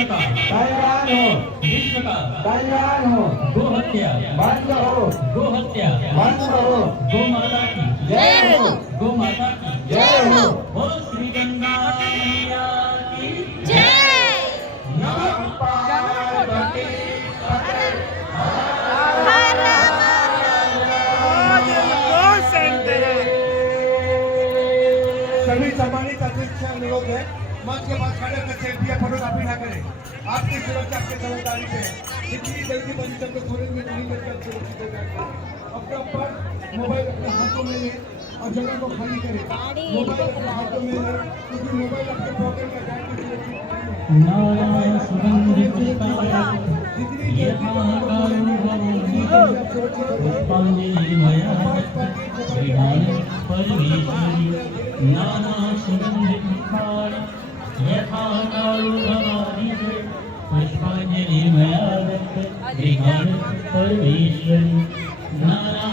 विश्व का कल्याण हो, विश्व का कल्याण हो, गो हत्या बंद हो, गो हत्या बंद हो, गो माता की जय हो, गो माता की जय हो। बोल श्री गंगा मैया की जय नमः पार्वती हर सभी सम्मानित अतिथि लोग हैं मंच के पास खड़े होकर सेल्फी या फोटोग्राफी ना करें। आपकी सुरक्षा आपकी समझदारी से जितनी जल्दी बनी तक तो थोड़े मिनट नहीं करके आप सुरक्षित हो जाएंगे। अपने ऊपर मोबाइल अपने हाथों में लें और जगह को खाली करें। मोबाइल अपने हाथों में लें क्योंकि मोबाइल आपके पॉकेट में जाए तो सुरक्षित नहीं है। नारायण सुगंधि पुष्पाय जितनी जल्दी यथा उतनी जल्दी आप सुरक्षित हो जाएंगे। पुष्पांजलि मया श्रीमान परमेश्वरी नाना सुगंधि पुष्पाय यथा कालो भवानी पुष्पांजलि मया श्रीमान परमेश्वरी नाना